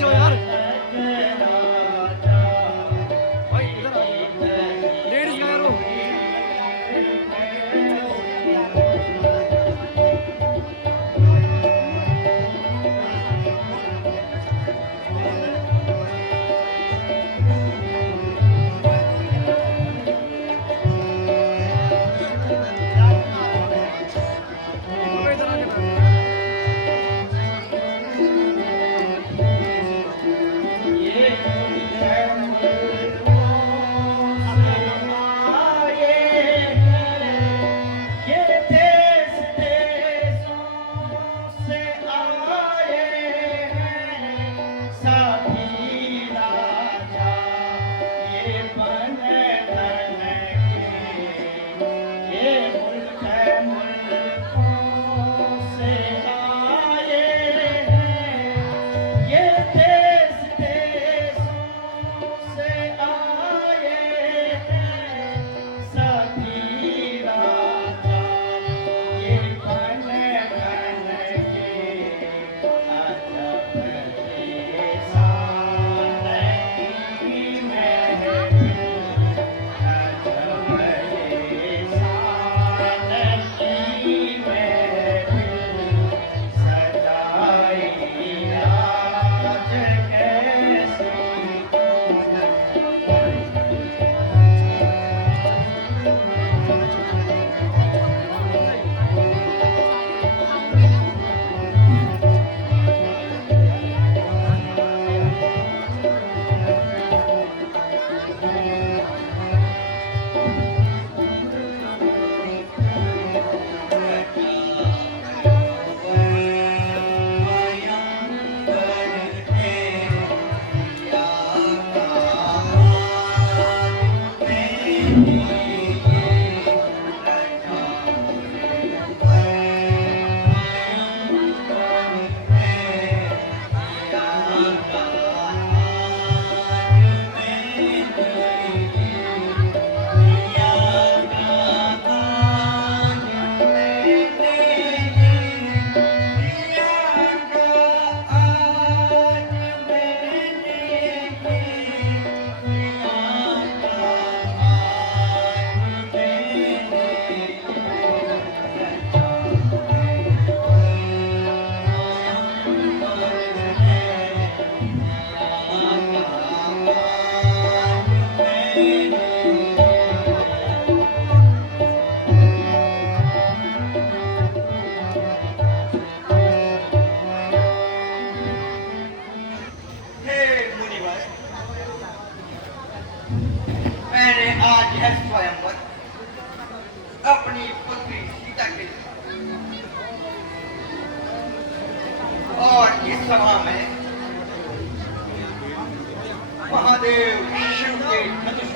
जाओ यार। भाई इधर आ लेडीज का यार वो। इधर आके बैठ। मैंने आज यह स्वयंवर अपनी पुत्री सीता के लिए और इस सभा में महादेव शिव के धनुष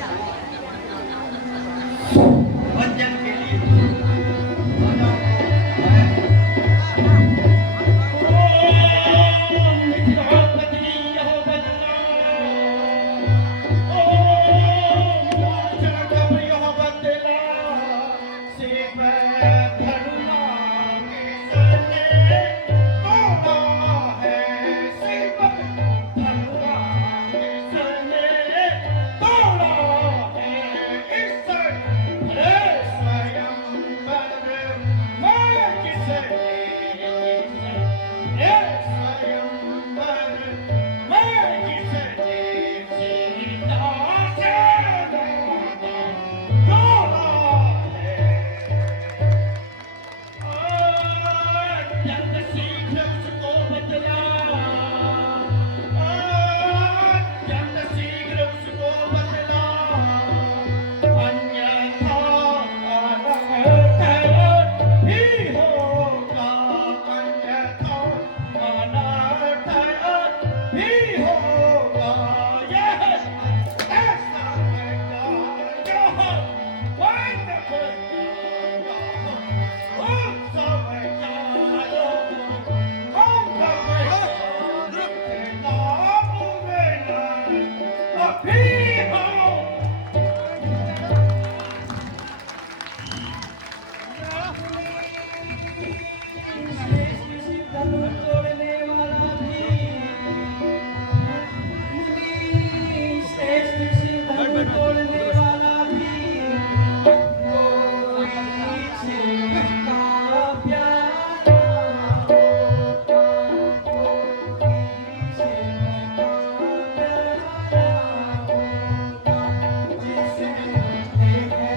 को भंजन के लिए Thank you. बोलने वाला भी कोई छिपका प्यारा होगा, कोई छिपका प्यारा होगा, जिसे देखे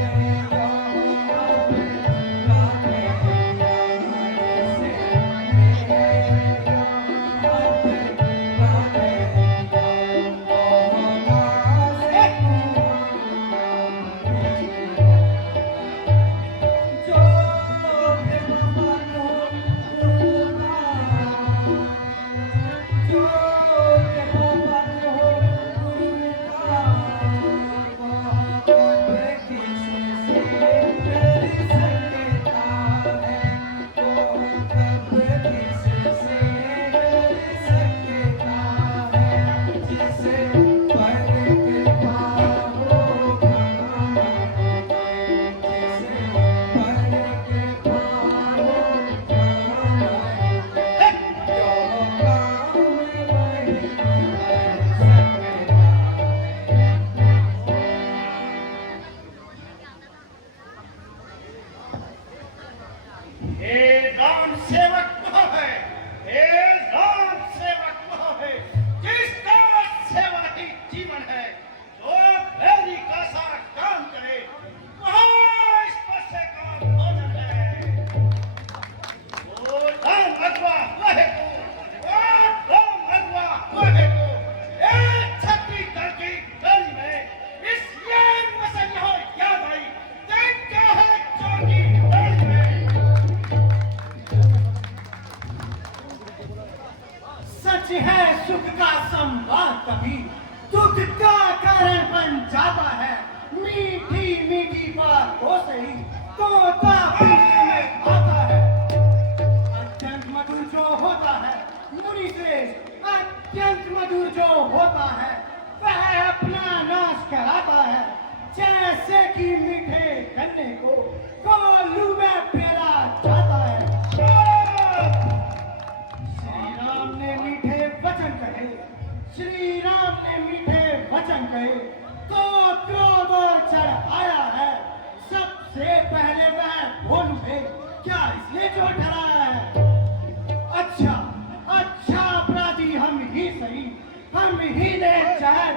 सुख का संवाद कभी दुख का कारण बन जाता है। मीठी मीठी बातों से ही तोता पिंजरे में आता है। अत्यंत मधुर जो होता है मुनि से अत्यंत मधुर जो होता है वह अपना नाश कराता है। जैसे कि मीठे गन्ने को कोल्हू में पेरा जाता है। श्री राम ने मीठे वचन कहे तो क्रोध और चढ़ आया है। सबसे पहले वह भोल उठे, क्या इसने जो डराया है? अच्छा अच्छा अपराधी हम ही सही, हम ही ने जहर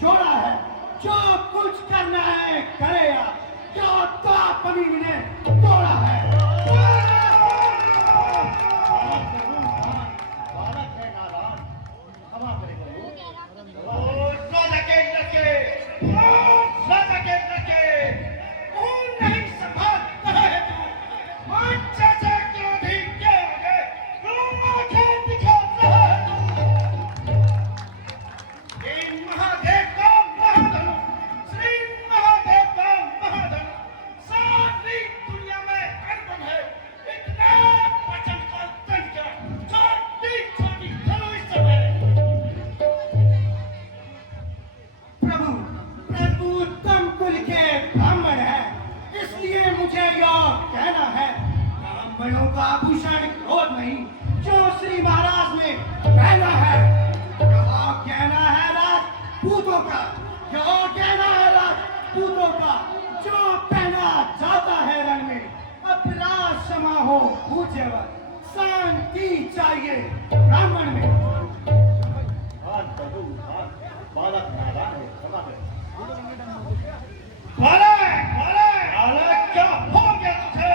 जोड़ा है। जो कुछ करना है करेगा, क्या तापनी ने तोड़ा है। ब्राह्मणों का आभूषण क्रोध नहीं जो श्री महाराज ने पहना है। यहाँ कहना है राजपूतों का, यहाँ कहना है राजपूतों का जो पहना जाता है रण में। अपराध क्षमा हो पूज्यवर, शांति चाहिए ब्राह्मण में। बालक नारायण है, क्षमा करें। क्या हो गया तुझे?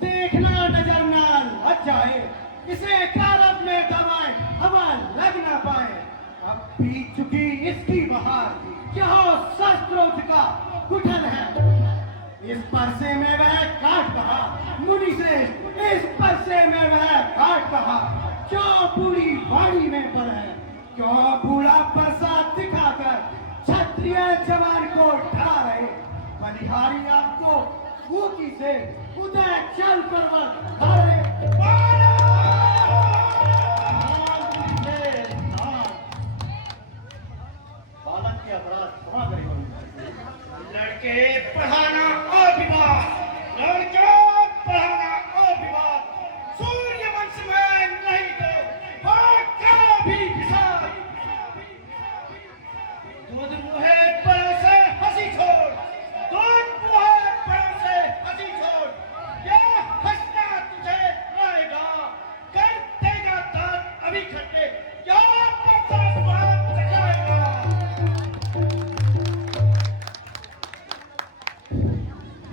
देखना नजर ना लग जाए, इसे कारब में दबाए लग ना पाए। अब बीत चुकी इसकी बहार, क्या शस्त्रों का गुठन है। इस परसे में वह काट कहा, मुनि से इस परसे में वह काट कहा। क्यों बूढ़ी वाणी में पर है, क्यों बूढ़ा परसा दिखाकर क्षत्रिय जवान को डरा रहे। बलिहारी आपको फूकी से उदय चल पर्वत धारे। बालक के अपराध क्षमा करें। लड़के पढ़ाना और विवाह, लड़के पढ़ाना और विवाह। सूर्य वंश में नहीं तो भाग्य भी विशाल। दूध मुहे पर से हंसी छोड़, दूध मुहे पर से हंसी छोड़। ये हंसना तुझे आएगा, कर देगा दांत अभी खट्टे। यहाँ पर स्वाद चखाएगा।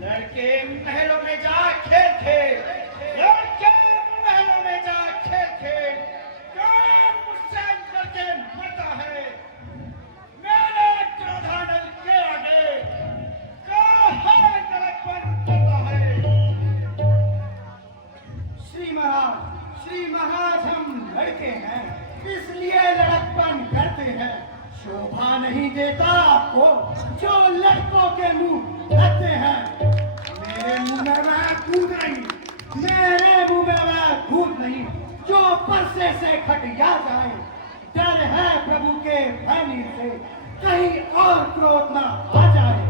लड़के महलों में जा खेल खेल, लड़के महलों में जा खेल खेल। कौन मुझसे करके मरता है मेरे क्रोधानल के आगे, कहाँ नरकपन करता है। श्री महाराज हम लड़के हैं, इसलिए लड़कपन करते हैं। शोभा नहीं देता आपको जो लड़कों के मुंह लगते हैं। मेरे मुंह में वह कूद नहीं, मेरे मुंह में वह कूद नहीं जो परसे से खटिया जाए। डर है प्रभु के भयनी से, कहीं और क्रोध ना आ जाए।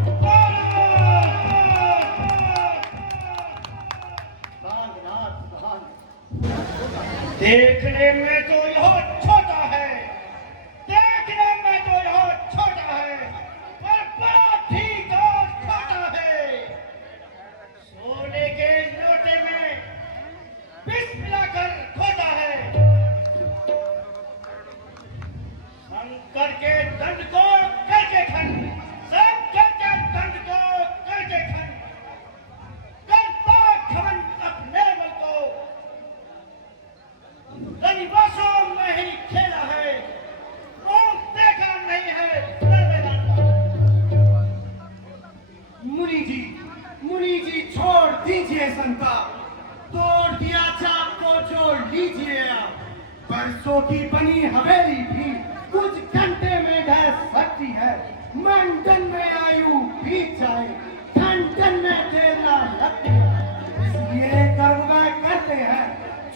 देखने में तो यह छोटा है, देखने में तो यह छोटा है, पर बड़ा ठीक और छोटा है। सोने के लोटे में विष मिलाकर खोता है। शंकर के दंड को करके खंड, शंकर के दंड को करके खंड। करता घमंड अपने बल को, रनिवासों में ही खेला है। और देखा नहीं है मुनि जी छोड़ दीजिए शंका, तोड़ दिया चाप को जोड़ लीजिए आप। बरसों की बनी हवेली भी कुछ घंटे में ढह सकती है। मंडन में आयु बीत जाए, खंडन में देर ना लगती है। इसलिए कर्म वह करते हैं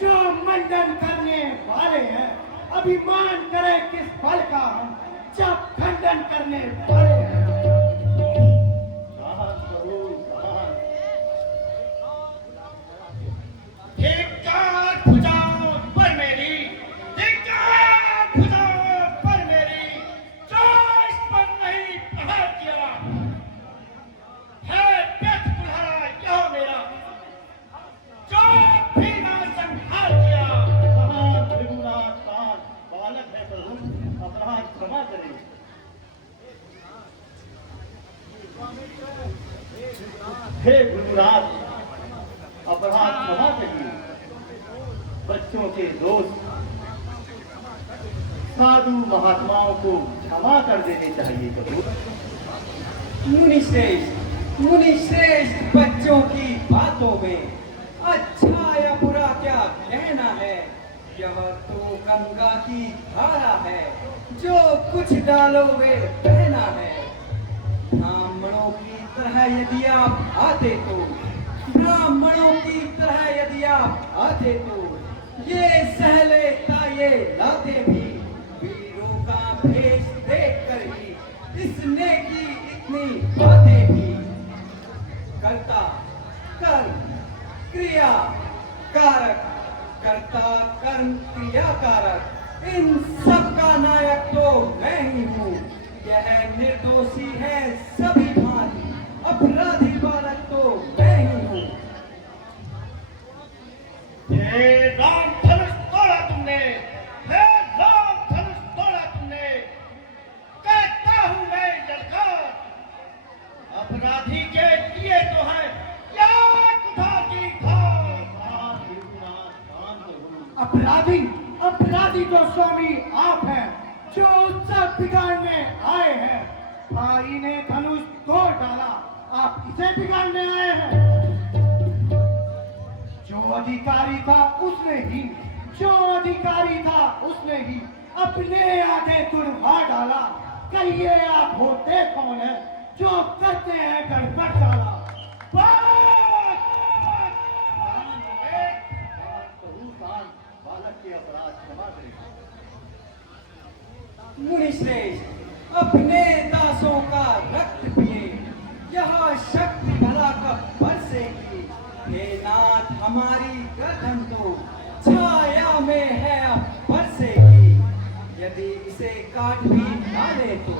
जो मंडन करने वाले हैं। अभिमान करे किस फल का हम जब खंडन करने वाले हैं। धिक्कार भुजाओं पर मेरी, धिक्कार भुजाओं पर मेरी। जो इस पर नहीं प्रहार किया है व्यर्थ कुल्हाड़ा यह मेरा, जो भी ना संहार किया। बालक है प्रभु, अपराध क्षमा करें। हे गुरुनाथ, अपराध क्षमा करिए। बच्चों के दोस्त साधु महात्माओं को क्षमा कर देने चाहिए प्रभु। मुनि श्रेष्ठ बच्चों की बातों में अच्छा या बुरा क्या कहना है। यह तो गंगा की धारा है, जो कुछ डालो वे बहना है। ब्राह्मणों की तरह यदि आप आते तो, ब्राह्मणों की तरह यदि आप आते तो, ये सहलेता ये लाते भी। वीरों का भेष देख कर ही इसने की इतनी बातें भी। कर्ता कर्म क्रिया कारक, कर्ता कर्म क्रिया कारक, इन सब का नायक तो मैं ही हूँ। यह निर्दोषी है सभी भांति, अपराधी बालक तो मैं ही हूँ। हे राम धनुष तोड़ा तुमने, हे राम धनुष तोड़ा तुमने। कहता हूँ मैं ललकार, अपराधी के लिए तो है या कुठार की धार। अपराधी अपराधी तो स्वामी आप हैं, जो उत्सव बिगाड़ने आए हैं। भाई ने धनुष तोड़ डाला, आप इसे बिगाड़ने आए हैं। जो अधिकारी था उसने ही अपने आगे तुड़वा डाला। कहिए आप होते कौन है, जो करते हैं गड़बड़ डाला। बालक के अपराध क्षमा करें। मुनिश्रेष्ठ, अपने दासों का रक्त पिए, यह शक्ति भला कब बरसेगी। हे नाथ, हमारी गर्दन तो छाया में है, अब बरसेगी। यदि इसे काट भी डाले तो,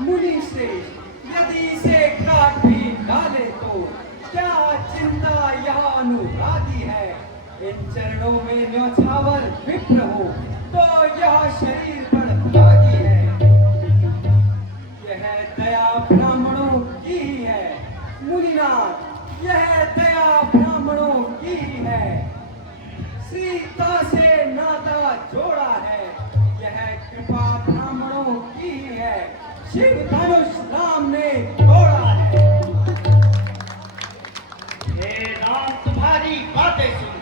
मुनिश्रेष्ठ, यदि इसे काट भी डाले तो क्या चिंता यह अनुरागी है। इन चरणों में न्यौछावर विप्र हो तो यह शरीर पर लागी है। यह दया ब्राह्मणों की ही है मुनिनाथ, यह दया ब्राह्मणों की ही है। सीता से नाता जोड़ा है, यह कृपा ब्राह्मणों की ही है। शिव धनुष राम ने तोड़ा है। हे राम तुम्हारी बातें सुन,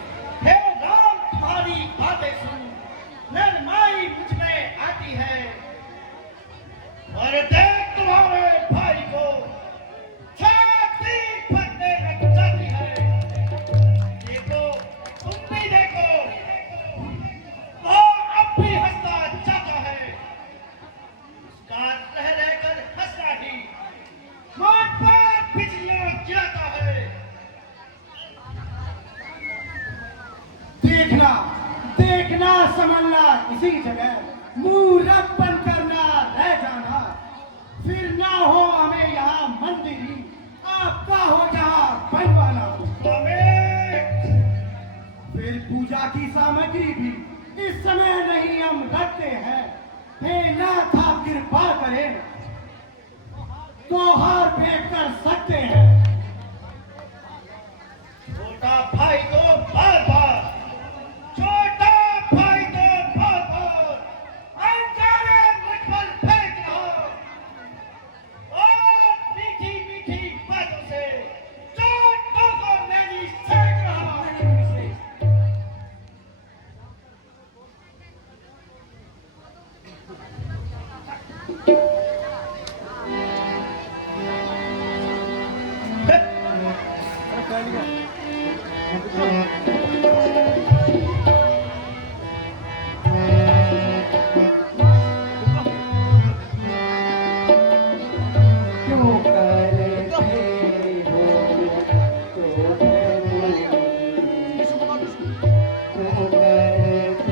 हे राम तुम्हारी बातें सुन। नरमाई मुझ में आती है और देख तुम्हारे भाई को छाती फटने लग जाती है। देखो, तुम भी देखो, वो अब भी हंसता जाता है। उसका रह रहकर हंसना ही मार पर बिजलियां गिराता है। देखना समझना इसी जगह, मूर्ख बनकर ना रह जाना। फिर ना हो हमें यहाँ मंदिरी, आपका हो जहाँ बनवाना। फिर पूजा की सामग्री भी इस समय नहीं हम रखते हैं। हे नाथ, आप कृपा करें, तो हार भेंट कर सकते हैं। छोटा भाई तो बार बार, छोटा भाई तो बार बार अंजाने मुझ पर फेंक रहा और मीठी मीठी बातों से चोटों को मेरी सेक रहा। क्यों करते हो तो क्यों करते हो तो क्या है दोष हमारा। क्यों करते हो तो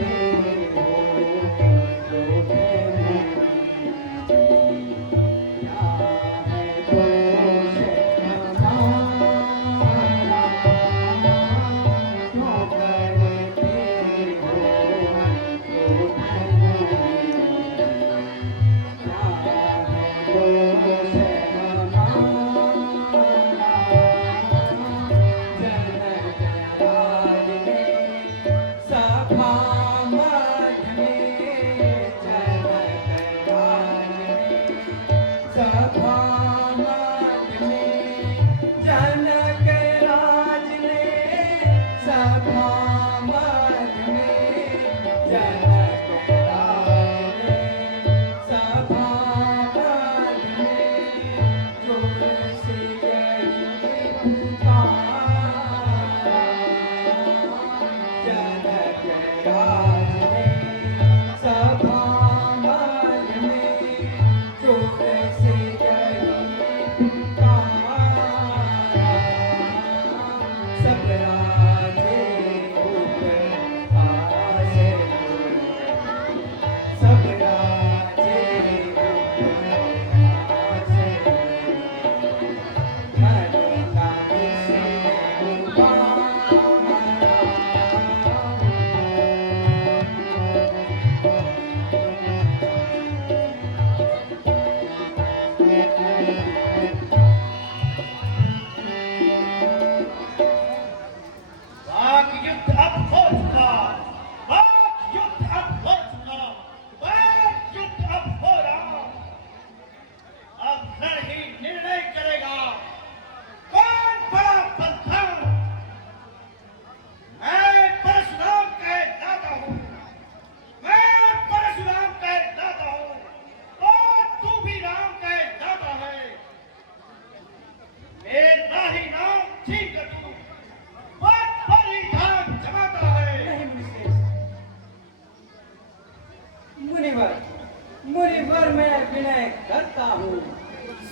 हूँ।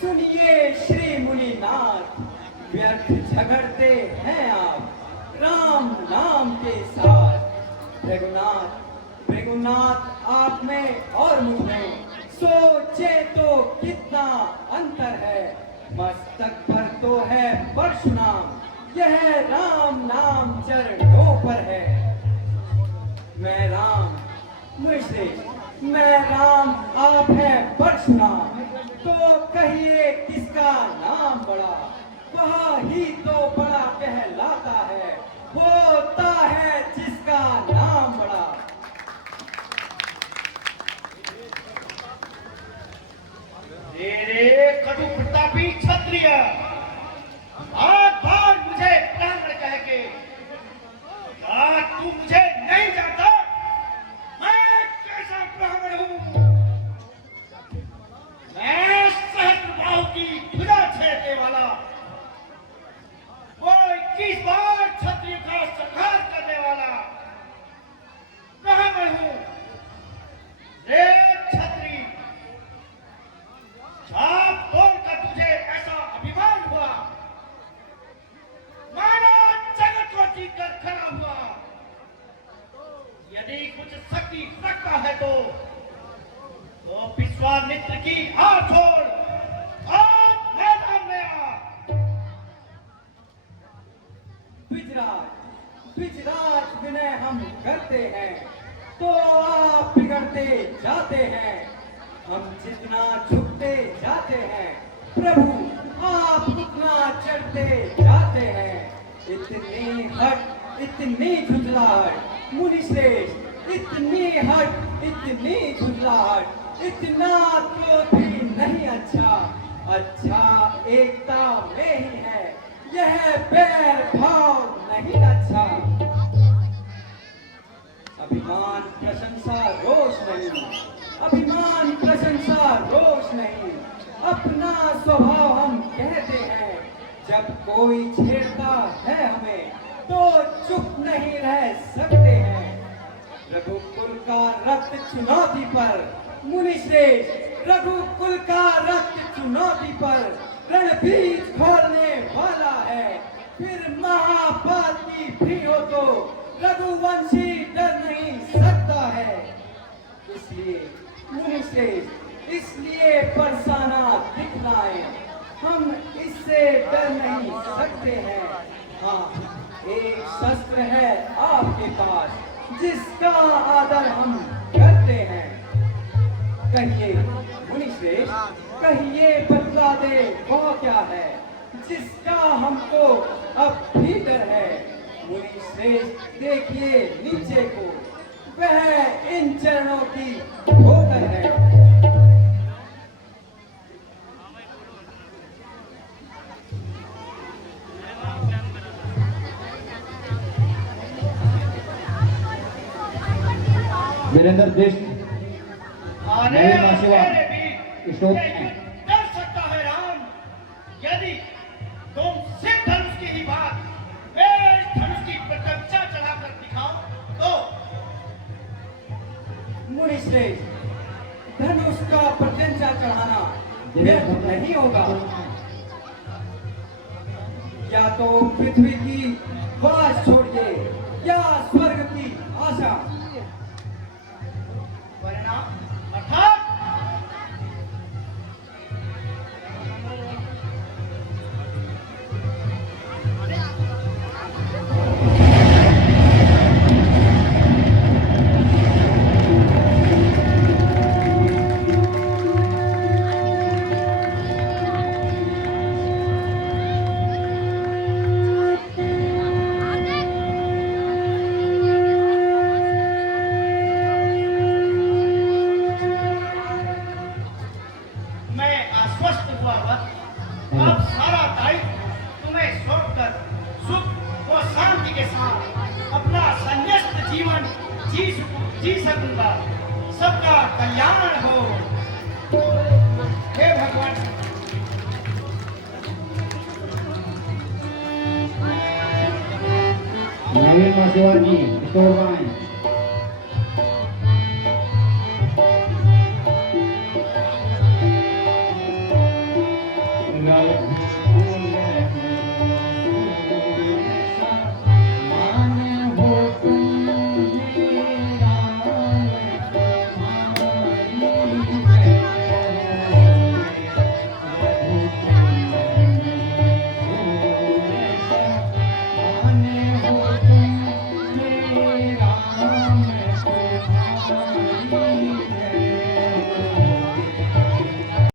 सुनिए श्री मुनिनाथ, व्यर्थ झगड़ते हैं आप राम नाम के साथ। भृगुनाथ भृगुनाथ आप में और मुझ में सोचे तो कितना अंतर है। मस्तक पर तो है परशुराम, यह राम नाम चरणों पर है। मैं राम मुश्रिक, मैं राम आप है परशुराम, तो कहिए किसका नाम बड़ा। वह ही तो बड़ा कहलाता है, होता है जिसका नाम बड़ा। तेरे कटु प्रतापी क्षत्रिय बार बार मुझे ब्राह्मण कह के, क्या तू मुझे नहीं जानता मैं कैसा ब्राह्मण हूँ। मैं सहस्त्रबाहु की भुजा छेड़ने वाला, वो 21 बार क्षत्रिय का संहार करने वाला ब्राह्मण हूँ। रे क्षत्रिय, छाप तोड़कर तुझे ऐसा अभिमान हुआ, मानो जगत को जीतकर खड़ा हुआ। यदि कुछ शक्ति रखता है तो विश्वामित्र की हाथ छोड़ और मैदान में आ। द्विजराज विनय हम करते हैं तो आप बिगड़ते जाते हैं। हम जितना झुकते जाते हैं प्रभु आप उतना चढ़ते जाते हैं। इतनी हट इतनी झुंझलाहट मुनिश्रेष्ठ, इतनी हट इतनी झुंझलाहट, इतना तो भी नहीं अच्छा। अच्छा एकता में ही है, यह बैर भाव नहीं अच्छा। अभिमान प्रशंसा रोष नहीं, अभिमान प्रशंसा रोष नहीं, अपना स्वभाव हम कहते हैं। जब कोई छेड़ता है हमें तो चुप नहीं रह सकते हैं। रघुकुल का रक्त चुनौती पर मुनिश्रेष्ठ, रघुकुल का रक्त चुनौती पर रणभीर खोलने वाला है। फिर महापातकी भी हो तो रघुवंशी डर नहीं सकता है। इसलिए मुनिश्रेष्ठ, इसलिए बरसाना दिखलाए, हम इससे डर नहीं सकते हैं। हाँ, एक शस्त्र है आपके पास जिसका आदर हम करते हैं। कहिए मुनिश्रेष्ठ, कहिए बतला दे वह क्या है जिसका हमको अब भी डर है। मुनिश्रेष्ठ देखिए नीचे को, वह इन चरणों की ठोकर है। वीरेंद्र देश आने मेरे मासिवा मेरे भी स्टॉप ये डर सकता है राम। यदि तुम सिर्फ धनुष की ही बात मेरे धनुष की प्रशंसा चढ़ाकर दिखाओ तो। मुनिश्रेष्ठ, धनुष का प्रत्यंचा चढ़ाना व्यर्थ नहीं होगा। या तो पृथ्वी की वास छोड़िए या स्वर्ग की आशा। परिणाम अर्थात अब सारा दायित्व तुम्हें सौंपकर सुख और शांति के साथ अपना संन्यास्त जीवन जी सकूंगा। सबका कल्याण हो। हे भगवान। नवीन मासेवार जी स्टोर बनाएं। माने